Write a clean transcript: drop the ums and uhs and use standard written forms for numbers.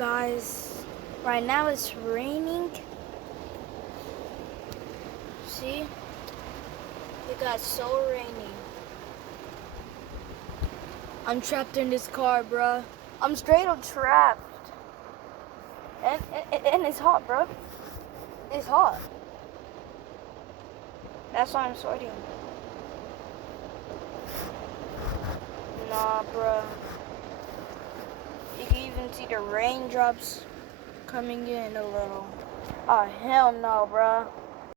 guys? Right now it's raining. See? It got so rainy. I'm trapped in this car, bruh. I'm straight up trapped. And it's hot, bro. It's hot. That's why I'm sweating. Nah, bruh. You can even see the raindrops coming in a little. Oh, hell no, bruh.